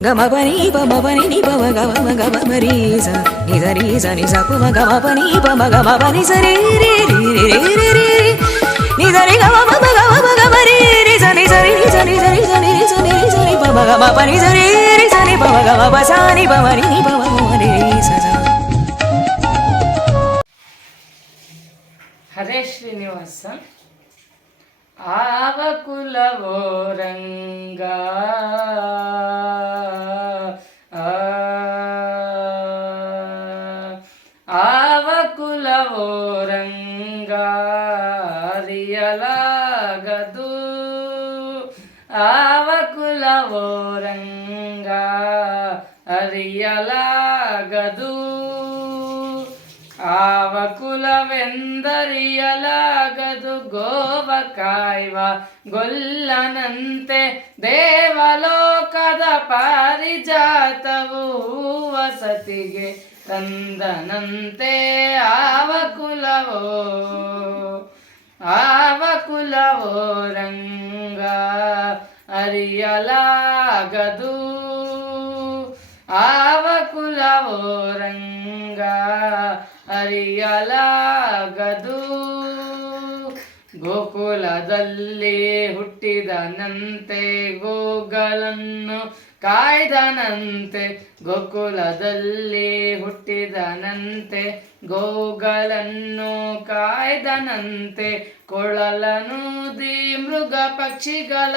Gama pani pa ma pani ni pa ma ga ma ri sa ni sa pa ma ga ma pani pa ma ga ma pani sa re re re re re re re ni sa re ga ma ga ma ri ri sa ni sa ni pa ma ga ma pani sa re re sa ni pa ma ga ma pa sa ni pa ma ri ni pa ma ga re sa sa. ಹರೇ ಶ್ರೀನಿವಾಸ ಆವ ಕುಲವೋ ರಂಗ ಆವ ಕುಲವೋ ರಂಗ ಅರಿಯಲಾಗದು ಆವ ಕುಲವೋ ರಂಗ ಅರಿಯಲಾಗದು ಆವ ಕುಲವೆಂದರಿಯಲಾಗದು ಗೋವ ಕಾಯ್ವ ಗೊಲ್ಲನಂತೆ ದೇವಲೋಕದ ಪಾರಿಜಾತವು ವಸತಿಗೆ ತಂದನಂತೆ ಆವ ಕುಲವೋ ರಂಗ ಅರಿಯಲಾಗದು ಆವ ಕುಲವೋ ರಂಗ ಅರಿಯಲಾಗದು ಗೋಕುಲದಲ್ಲಿ ಹುಟ್ಟಿದನಂತೆ ಗೋಗಳನ್ನು ಕಾಯ್ದನಂತೆ ಗೋಕುಲದಲ್ಲಿ ಹುಟ್ಟಿದನಂತೆ ಗೋಗಳನ್ನು ಕಾಯ್ದನಂತೆ ಕೊಳಲನೂದಿ ಮೃಗ ಪಕ್ಷಿಗಳ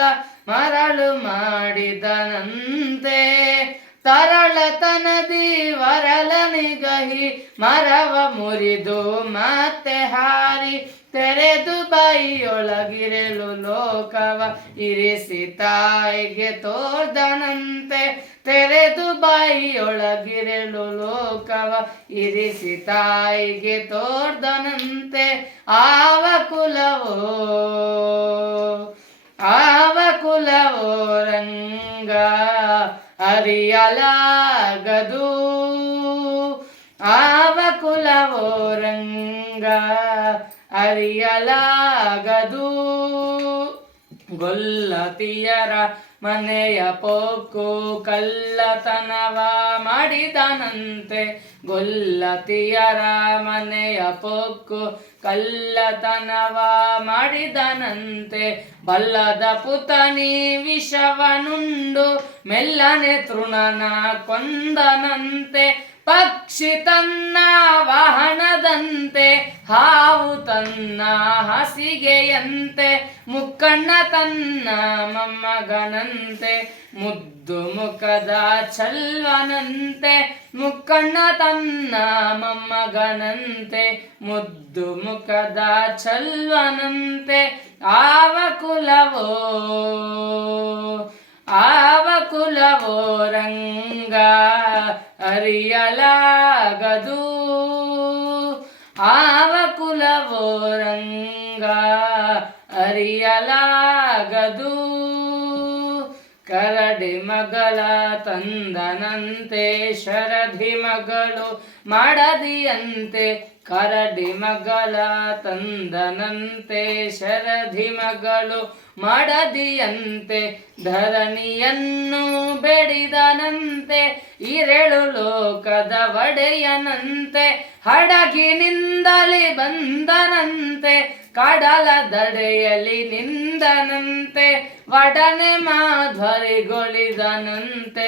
ಮರಳು ಮಾಡಿದನಂತೆ ತರಳತನದಿ ವರಲನಿಗಹಿ ಮರವ ಮುರಿದು ಮತ್ತೆ ಹಾರಿ ತೆರೆದು ಬಾಯಿಯೊಳಗಿರಲು ಲೋಕವ ಇರಿಸಿ ತಾಯಿಗೆ ತೋರ್ದನಂತೆ ತೆರೆದು ಬಾಯಿಯೊಳಗಿರಲು ಲೋಕವ ಇರಿಸಿ ತಾಯಿಗೆ ತೋರ್ದನಂತೆ ಆವ ಕುಲವೋ ರಂಗ ಅರಿಯಲಾಗದು ಆವ ಕುಲವೋ ರಂಗ ಅರಿಯಲಾಗದು ಗೊಲ್ಲತಿಯರ ಮನೆಯ ಪೊಕ್ಕು ಕಳ್ಳತನವ ಮಾಡಿದನಂತೆ ಗೊಲ್ಲತಿಯರ ಮನೆಯ ಪೊಕ್ಕು ಕಳ್ಳತನವ ಮಾಡಿದನಂತೆ ಬಲ್ಲದ ಪುತನಿ ವಿಷವನುಂಡು ಮೆಲ್ಲನೆ ತೃಣನ ಕೊಂದನಂತೆ ಪಕ್ಷಿ ತನ್ನ ವಾಹನದಂತೆ ಹಾವು ತನ್ನ ಹಾಸಿಗೆಯಂತೆ ಮುಕ್ಕಣ್ಣ ತನ್ನ ಮೊಮ್ಮಗನಂತೆ ಮುದ್ದು ಮುಖದ ಚಲ್ವನಂತೆ ಮುಕ್ಕಣ್ಣ ತನ್ನ ಮೊಮ್ಮಗನಂತೆ ಮುದ್ದು ಮುಖದ ಚಲ್ವನಂತೆ ಆವ ಕುಲವೋ ರಂಗ ಅರಿಯಲಾಗದು ಆವ ಕುಲವೋ ರಂಗ ಅರಿಯಲಾಗದು ಕರಡಿ ಮಗಳ ತಂದನಂತೆ ಶರಧಿ ಮಗಳು ಮಾಡದಿಯಂತೆ ಕರಡಿ ಮಗಳ ತಂದನಂತೆ ಶರಧಿ ಮಗಳು ಮಾಡದಿಯಂತೆ ಧರಣಿಯನ್ನು ಬೆಡಿದನಂತೆ ಇರೆಳು ಲೋಕದ ಒಡೆಯನಂತೆ ಹಡಗಿನಿಂದಲಿ ಬಂದನಂತೆ ಕಡಲ ದಡೆಯಲ್ಲಿ ನಿಂದನಂತೆ ಒಡನೆ ಮಾಧ್ವರಿಗೊಳಿದನಂತೆ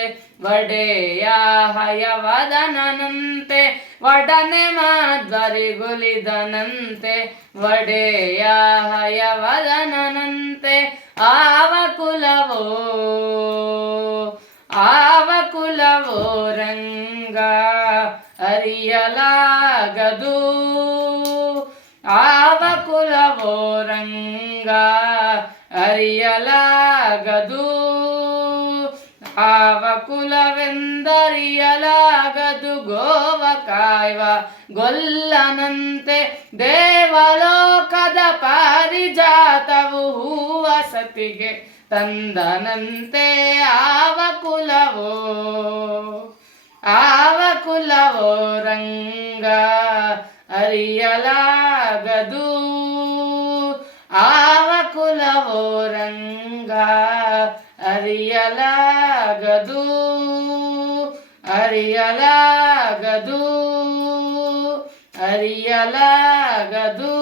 ಒಡೆಯ ಹಯವದನಂತೆ ಒಡನೆ ಮಾಧ್ವರಿಗೊಲಿದನಂತೆ ಒಡೆಯ ಹಯವದನಂತೆ ಆವ ಕುಲವೋ ರಂಗ ಅರಿಯಲಾಗದು ಆವ ಕುಲವೋ ರಂಗ ಅರಿಯಲಾಗದು ಆವ ಕುಲವೆಂದರಿಯಲಾಗದು ಗೋವ ಕಾಯ್ವ ಗೊಲ್ಲನಂತೆ ದೇವಲೋಕದ ಪಾರಿಜಾತವು ಹೂವಸತಿಗೆ ತಂದನಂತೆ ಆವ ಕುಲವೋ ರಂಗ ಅರಿಯಲಾಗದು ಆವ ಕುಲವೋ ರಂಗ ಅರಿಯಲಾಗದು. ಅರಿಯಲಾಗದು ಅರಿಯಲಾಗದು